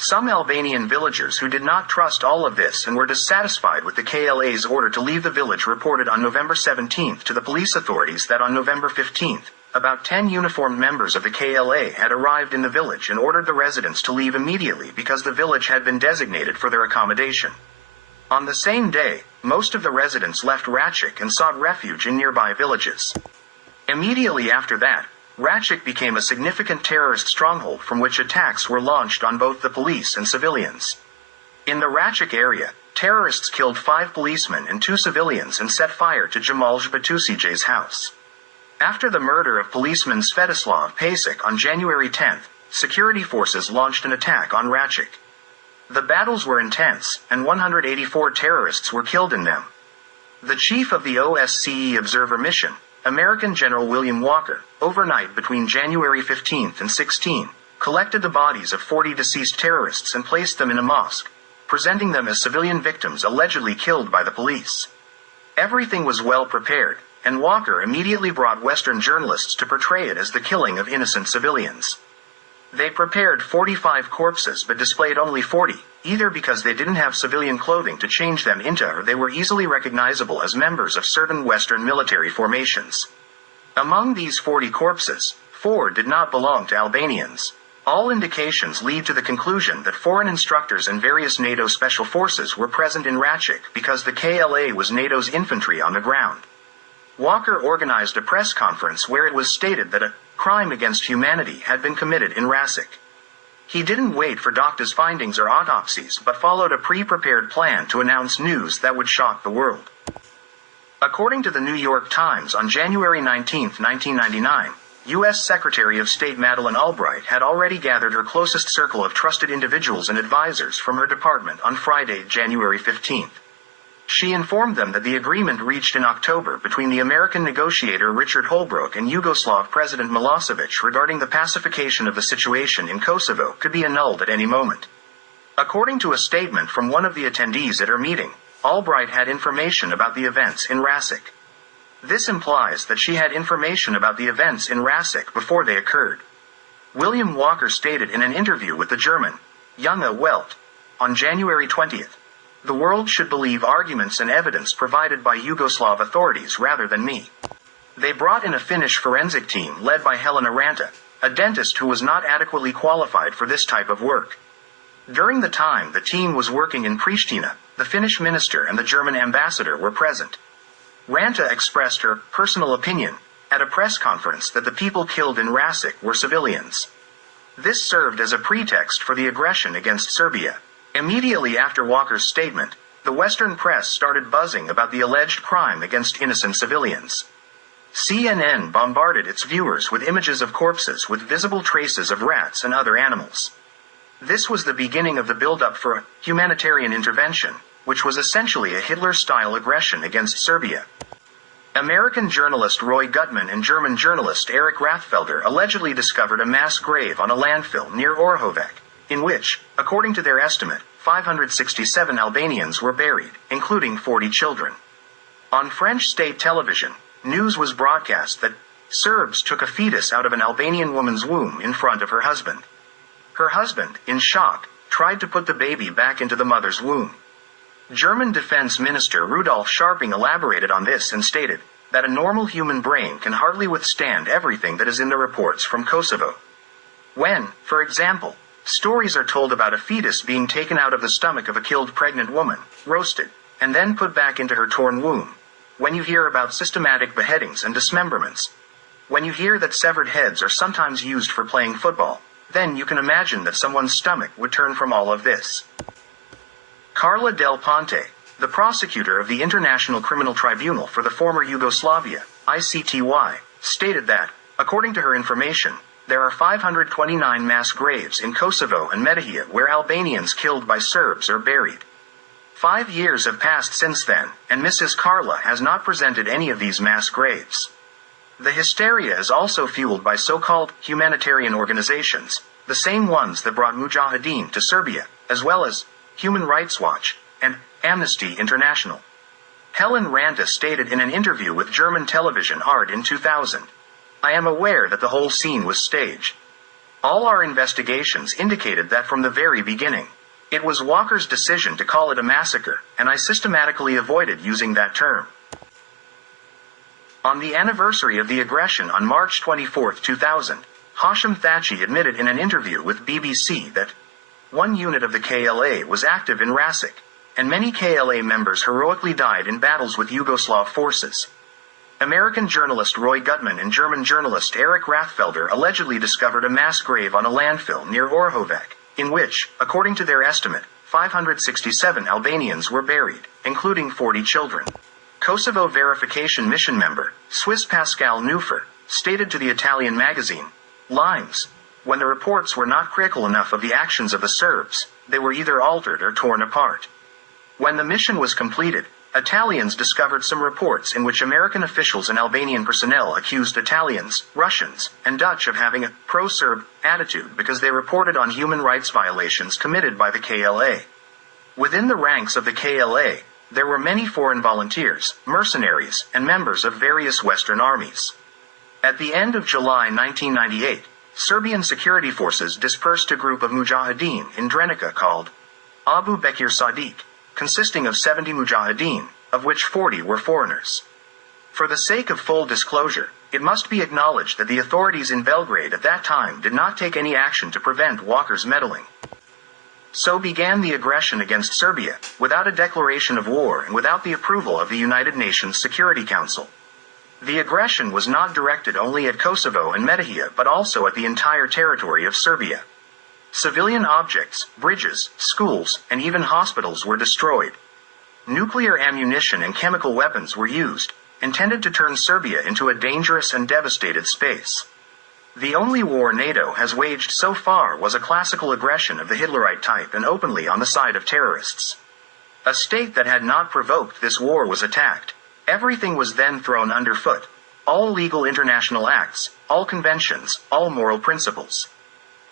Some Albanian villagers who did not trust all of this and were dissatisfied with the KLA's order to leave the village reported on November 17 to the police authorities that on November 15, about 10 uniformed members of the KLA had arrived in the village and ordered the residents to leave immediately because the village had been designated for their accommodation. On the same day, most of the residents left Rachik and sought refuge in nearby villages. Immediately after that, Rachik became a significant terrorist stronghold from which attacks were launched on both the police and civilians. In the Rachik area, terrorists killed 5 policemen and 2 civilians and set fire to Jamal Zbatusij's house. After the murder of policeman Svetislav Pasic on January 10, security forces launched an attack on Rachik. The battles were intense, and 184 terrorists were killed in them. The chief of the OSCE Observer Mission, American General William Walker, overnight between January 15 and 16, collected the bodies of 40 deceased terrorists and placed them in a mosque, presenting them as civilian victims allegedly killed by the police. Everything was well prepared, and Walker immediately brought Western journalists to portray it as the killing of innocent civilians. They prepared 45 corpses but displayed only 40, either because they didn't have civilian clothing to change them into or they were easily recognizable as members of certain Western military formations. Among these 40 corpses, 4 did not belong to Albanians. All indications lead to the conclusion that foreign instructors and various NATO special forces were present in Rachik because the KLA was NATO's infantry on the ground. Walker organized a press conference where it was stated that a crime against humanity had been committed in Rachik. He didn't wait for doctors' findings or autopsies but followed a pre-prepared plan to announce news that would shock the world. According to the New York Times on January 19, 1999, U.S. Secretary of State Madeleine Albright had already gathered her closest circle of trusted individuals and advisors from her department on Friday, January 15. She informed them that the agreement reached in October between the American negotiator Richard Holbrooke and Yugoslav President Milosevic regarding the pacification of the situation in Kosovo could be annulled at any moment. According to a statement from one of the attendees at her meeting, Albright had information about the events in Rachik. This implies that she had information about the events in Rachik before they occurred. William Walker stated in an interview with the German Junge Welt on January 20th, "The world should believe arguments and evidence provided by Yugoslav authorities rather than me." They brought in a Finnish forensic team led by Helena Ranta, a dentist who was not adequately qualified for this type of work. During the time the team was working in Pristina, the Finnish minister and the German ambassador were present. Ranta expressed her personal opinion at a press conference that the people killed in Rachik were civilians. This served as a pretext for the aggression against Serbia. Immediately after Walker's statement, the Western press started buzzing about the alleged crime against innocent civilians. CNN bombarded its viewers with images of corpses with visible traces of rats and other animals. This was the beginning of the build-up for a humanitarian intervention, which was essentially a Hitler-style aggression against Serbia. American journalist Roy Gutman and German journalist Erich Rathfelder allegedly discovered a mass grave on a landfill near Orhovec, in which, according to their estimate, 567 Albanians were buried, including 40 children. On French state television, news was broadcast that Serbs took a fetus out of an Albanian woman's womb in front of her husband. Her husband, in shock, tried to put the baby back into the mother's womb. German Defense Minister Rudolf Scharping elaborated on this and stated that a normal human brain can hardly withstand everything that is in the reports from Kosovo. When, for example, stories are told about a fetus being taken out of the stomach of a killed pregnant woman, roasted, and then put back into her torn womb. When you hear about systematic beheadings and dismemberments. When you hear that severed heads are sometimes used for playing football, then you can imagine that someone's stomach would turn from all of this. Carla Del Ponte, the prosecutor of the International Criminal Tribunal for the former Yugoslavia, ICTY, stated that, according to her information, there are 529 mass graves in Kosovo and Metohija where Albanians killed by Serbs are buried. 5 years have passed since then, and Mrs. Carla has not presented any of these mass graves. The hysteria is also fueled by so-called humanitarian organizations, the same ones that brought Mujahideen to Serbia, as well as Human Rights Watch and Amnesty International. Helen Ranta stated in an interview with German television Art in 2000, "I am aware that the whole scene was staged. All our investigations indicated that from the very beginning. It was Walker's decision to call it a massacre, and I systematically avoided using that term. On the anniversary of the aggression on March 24, 2000, Hashim Thaçi admitted in an interview with BBC that one unit of the KLA was active in Rasik, and many KLA members heroically died in battles with Yugoslav forces. American journalist Roy Gutman and German journalist Erich Rathfelder allegedly discovered a mass grave on a landfill near Orhovec, in which, according to their estimate, 567 Albanians were buried, including 40 children. Kosovo Verification Mission member, Swiss Pascal Neufer, stated to the Italian magazine, Limes, when the reports were not critical enough of the actions of the Serbs, they were either altered or torn apart. When the mission was completed, Italians discovered some reports in which American officials and Albanian personnel accused Italians, Russians, and Dutch of having a pro-Serb attitude because they reported on human rights violations committed by the KLA. Within the ranks of the KLA, there were many foreign volunteers, mercenaries, and members of various Western armies. At the end of July 1998, Serbian security forces dispersed a group of mujahideen in Drenica called Abu Bekir Sadiq, consisting of 70 mujahideen, of which 40 were foreigners. For the sake of full disclosure, it must be acknowledged that the authorities in Belgrade at that time did not take any action to prevent Walker's meddling. So began the aggression against Serbia, without a declaration of war and without the approval of the United Nations Security Council. The aggression was not directed only at Kosovo and Metohija but also at the entire territory of Serbia. Civilian objects, bridges, schools, and even hospitals were destroyed. Nuclear ammunition and chemical weapons were used, intended to turn Serbia into a dangerous and devastated space. The only war NATO has waged so far was a classical aggression of the Hitlerite type and openly on the side of terrorists. A state that had not provoked this war was attacked. Everything was then thrown underfoot. All legal international acts, all conventions, all moral principles.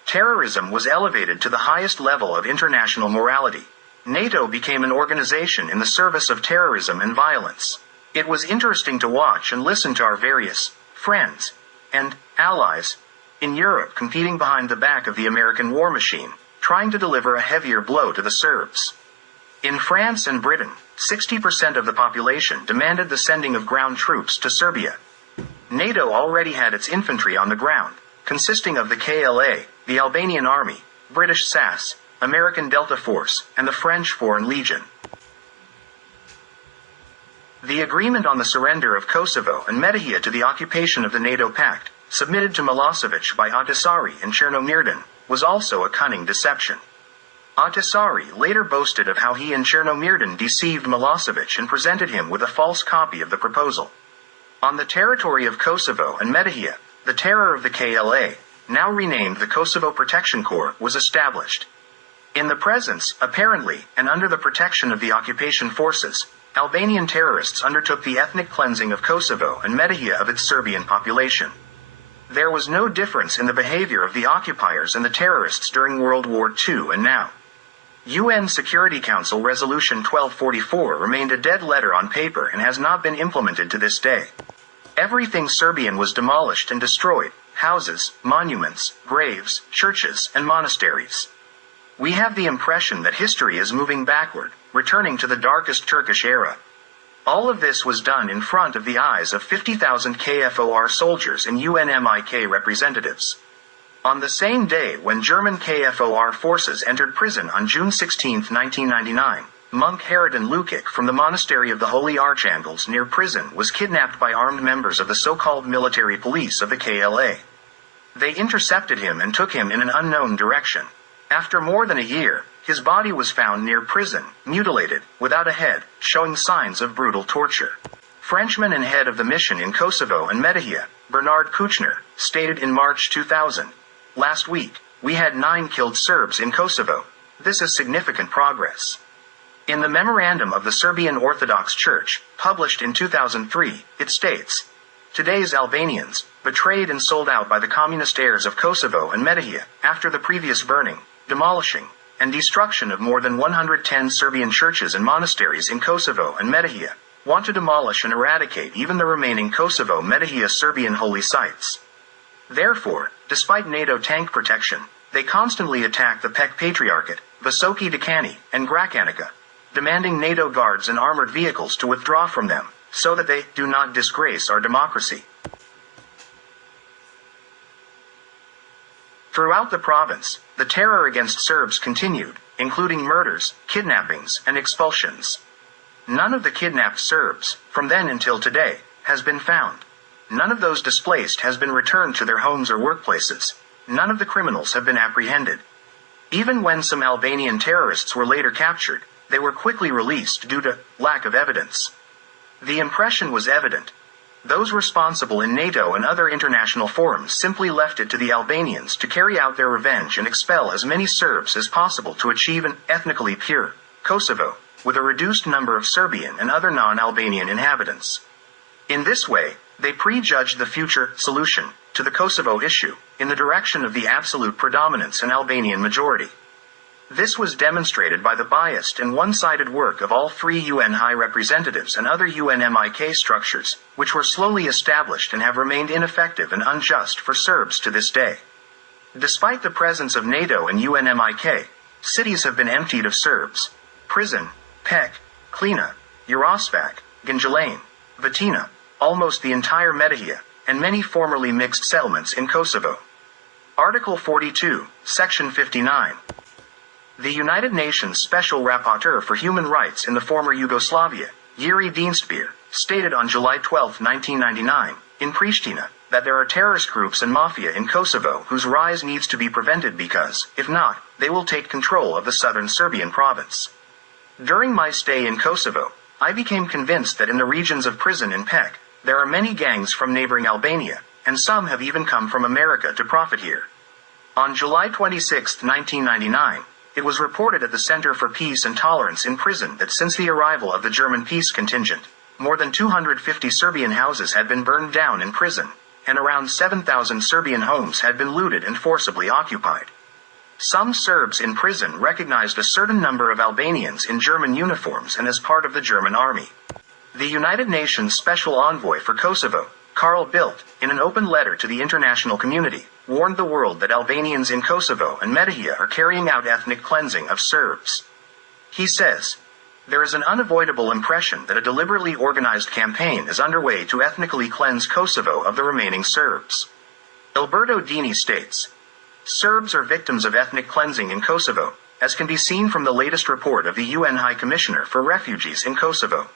Terrorism was elevated to the highest level of international morality. NATO became an organization in the service of terrorism and violence. It was interesting to watch and listen to our various friends and allies in Europe competing behind the back of the American war machine, trying to deliver a heavier blow to the Serbs. In France and Britain, 60% of the population demanded the sending of ground troops to Serbia. NATO already had its infantry on the ground, consisting of the KLA, the Albanian Army, British SAS, American Delta Force, and the French Foreign Legion. The agreement on the surrender of Kosovo and Metohija to the occupation of the NATO pact, submitted to Milosevic by Ahtisaari and Chernomyrdin, was also a cunning deception. Ahtisaari later boasted of how he and Chernomyrdin deceived Milosevic and presented him with a false copy of the proposal. On the territory of Kosovo and Metohija, the terror of the KLA, now renamed the Kosovo Protection Corps, was established. In the presence, apparently, and under the protection of the occupation forces, Albanian terrorists undertook the ethnic cleansing of Kosovo and Metohija of its Serbian population. There was no difference in the behavior of the occupiers and the terrorists during World War II and now. UN Security Council Resolution 1244 remained a dead letter on paper and has not been implemented to this day. Everything Serbian was demolished and destroyed: houses, monuments, graves, churches, and monasteries. We have the impression that history is moving backward, returning to the darkest Turkish era. All of this was done in front of the eyes of 50,000 KFOR soldiers and UNMIK representatives. On the same day when German KFOR forces entered prison on June 16, 1999, monk Haradin Lukic from the Monastery of the Holy Archangels near prison was kidnapped by armed members of the so-called military police of the KLA. They intercepted him and took him in an unknown direction. After more than a year, his body was found near prison, mutilated, without a head, showing signs of brutal torture. Frenchman and head of the mission in Kosovo and Metohija, Bernard Kouchner, stated in March 2000, "Last week, we had 9 killed Serbs in Kosovo. This is significant progress." In the memorandum of the Serbian Orthodox Church, published in 2003, it states, "Today's Albanians, betrayed and sold out by the communist heirs of Kosovo and Metohija, after the previous burning, demolishing, and destruction of more than 110 Serbian churches and monasteries in Kosovo and Metohija, want to demolish and eradicate even the remaining Kosovo-Metohija Serbian holy sites. Therefore, Despite NATO tank protection, they constantly attack the Pek Patriarchate, Visoki Dekani, and Gračanica, demanding NATO guards and armored vehicles to withdraw from them, so that they do not disgrace our democracy. Throughout the province, the terror against Serbs continued, including murders, kidnappings, and expulsions. None of the kidnapped Serbs, from then until today, has been found. None of those displaced has been returned to their homes or workplaces. None of the criminals have been apprehended. Even when some Albanian terrorists were later captured, they were quickly released due to lack of evidence. The impression was evident. Those responsible in NATO and other international forums simply left it to the Albanians to carry out their revenge and expel as many Serbs as possible to achieve an ethnically pure Kosovo, with a reduced number of Serbian and other non-Albanian inhabitants. In this way, they prejudged the future solution to the Kosovo issue in the direction of the absolute predominance and Albanian majority. This was demonstrated by the biased and one-sided work of all three UN High Representatives and other UNMIK structures, which were slowly established and have remained ineffective and unjust for Serbs to this day. Despite the presence of NATO and UNMIK, cities have been emptied of Serbs. Prison, Pek, Klina, Jarosvac, Gnjilane, Vatina, almost the entire Metahia, and many formerly mixed settlements in Kosovo. Article 42, Section 59. The United Nations Special Rapporteur for Human Rights in the former Yugoslavia, Jiri Dienstbier, stated on July 12, 1999, in Pristina, that there are terrorist groups and mafia in Kosovo whose rise needs to be prevented because, if not, they will take control of the southern Serbian province. During my stay in Kosovo, I became convinced that in the regions of Prison and Pek, there are many gangs from neighboring Albania, and some have even come from America to profit here. On July 26, 1999, it was reported at the Center for Peace and Tolerance in Prison that since the arrival of the German peace contingent, more than 250 Serbian houses had been burned down in prison, and around 7,000 Serbian homes had been looted and forcibly occupied. Some Serbs in prison recognized a certain number of Albanians in German uniforms and as part of the German army. The United Nations Special Envoy for Kosovo, Carl Bildt, in an open letter to the international community, warned the world that Albanians in Kosovo and Metahia are carrying out ethnic cleansing of Serbs. He says, "There is an unavoidable impression that a deliberately organized campaign is underway to ethnically cleanse Kosovo of the remaining Serbs." Alberto Dini states, "Serbs are victims of ethnic cleansing in Kosovo, as can be seen from the latest report of the UN High Commissioner for Refugees in Kosovo.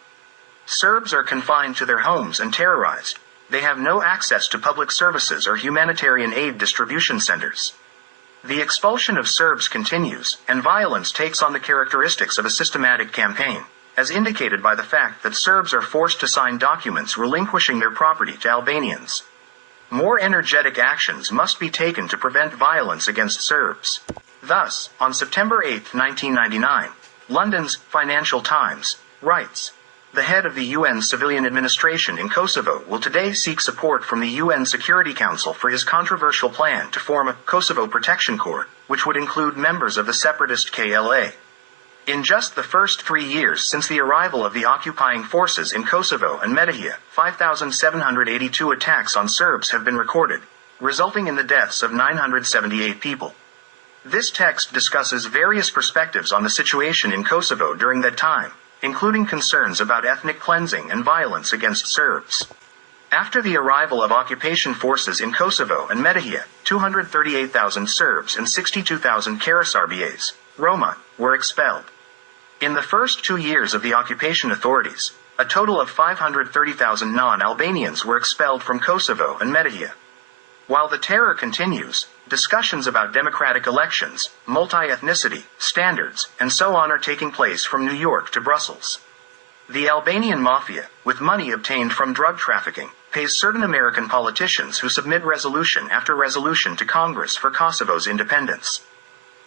Serbs are confined to their homes and terrorized. They have no access to public services or humanitarian aid distribution centers. The expulsion of Serbs continues, and violence takes on the characteristics of a systematic campaign, as indicated by the fact that Serbs are forced to sign documents relinquishing their property to Albanians. More energetic actions must be taken to prevent violence against Serbs." Thus, on September 8, 1999, London's Financial Times writes, "The head of the UN civilian administration in Kosovo will today seek support from the UN Security Council for his controversial plan to form a Kosovo Protection Corps, which would include members of the separatist KLA." In just the first 3 years since the arrival of the occupying forces in Kosovo and Metahia, 5,782 attacks on Serbs have been recorded, resulting in the deaths of 978 people. This text discusses various perspectives on the situation in Kosovo during that time, including concerns about ethnic cleansing and violence against Serbs. After the arrival of occupation forces in Kosovo and Metahia, 238,000 Serbs and 62,000 Karasarbies, Roma, were expelled. In the first 2 years of the occupation authorities, a total of 530,000 non-Albanians were expelled from Kosovo and Metahia. While the terror continues, discussions about democratic elections, multi-ethnicity, standards, and so on are taking place from New York to Brussels. The Albanian mafia, with money obtained from drug trafficking, pays certain American politicians who submit resolution after resolution to Congress for Kosovo's independence.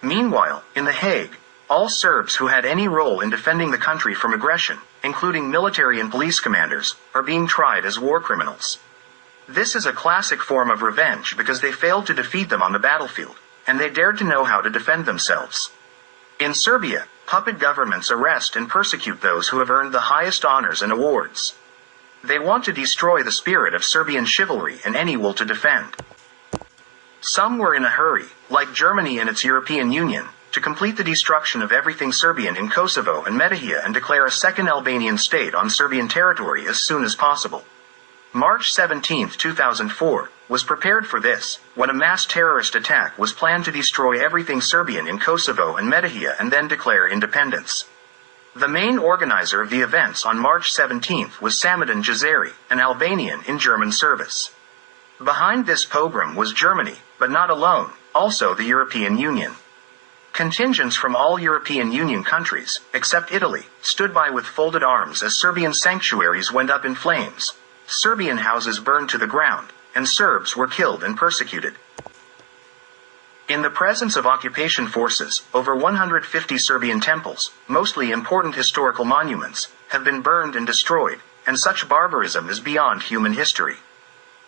Meanwhile, in The Hague, all Serbs who had any role in defending the country from aggression, including military and police commanders, are being tried as war criminals. This is a classic form of revenge because they failed to defeat them on the battlefield, and they dared to know how to defend themselves. In Serbia, puppet governments arrest and persecute those who have earned the highest honors and awards. They want to destroy the spirit of Serbian chivalry and any will to defend. Some were in a hurry, like Germany and its European Union, to complete the destruction of everything Serbian in Kosovo and Metohija and declare a second Albanian state on Serbian territory as soon as possible. March 17, 2004, was prepared for this, when a mass terrorist attack was planned to destroy everything Serbian in Kosovo and Metohija and then declare independence. The main organizer of the events on March 17 was Samadan Jazari, an Albanian in German service. Behind this pogrom was Germany, but not alone, also the European Union. Contingents from all European Union countries, except Italy, stood by with folded arms as Serbian sanctuaries went up in flames, Serbian houses burned to the ground, and Serbs were killed and persecuted. In the presence of occupation forces, over 150 Serbian temples, mostly important historical monuments, have been burned and destroyed, and such barbarism is beyond human history.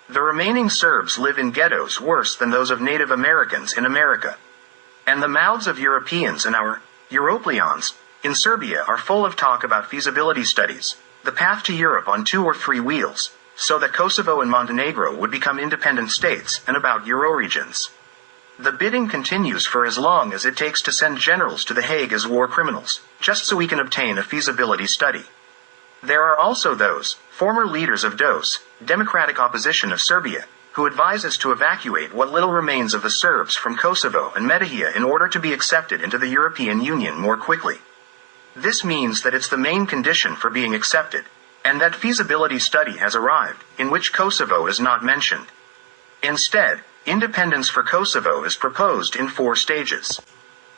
The remaining Serbs live in ghettos worse than those of Native Americans in America. And the mouths of Europeans and our Europeans in Serbia are full of talk about feasibility studies, the path to Europe on 2 or 3 wheels, so that Kosovo and Montenegro would become independent states, and about Euroregions. The bidding continues for as long as it takes to send generals to The Hague as war criminals, just so we can obtain a feasibility study. There are also those, former leaders of DOS, democratic opposition of Serbia, who advise us to evacuate what little remains of the Serbs from Kosovo and Metohija in order to be accepted into the European Union more quickly. This means that it's the main condition for being accepted, and that feasibility study has arrived, in which Kosovo is not mentioned. Instead, independence for Kosovo is proposed in 4 stages.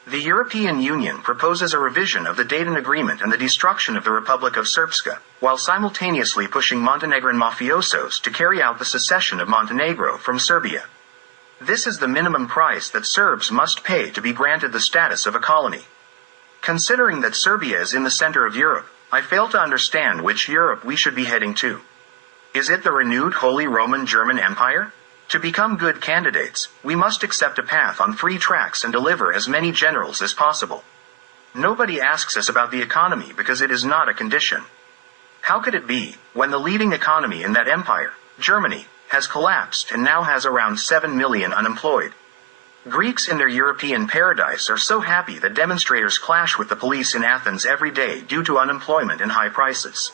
The European Union proposes a revision of the Dayton Agreement and the destruction of the Republic of Srpska, while simultaneously pushing Montenegrin mafiosos to carry out the secession of Montenegro from Serbia. This is the minimum price that Serbs must pay to be granted the status of a colony. Considering that Serbia is in the center of Europe, I fail to understand which Europe we should be heading to. Is it the renewed Holy Roman German Empire? To become good candidates, we must accept a path on 3 tracks and deliver as many generals as possible. Nobody asks us about the economy because it is not a condition. How could it be, when the leading economy in that empire, Germany, has collapsed and now has around 7 million unemployed? Greeks in their European paradise are so happy that demonstrators clash with the police in Athens every day due to unemployment and high prices.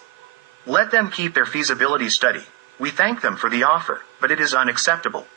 Let them keep their feasibility study. We thank them for the offer, but it is unacceptable.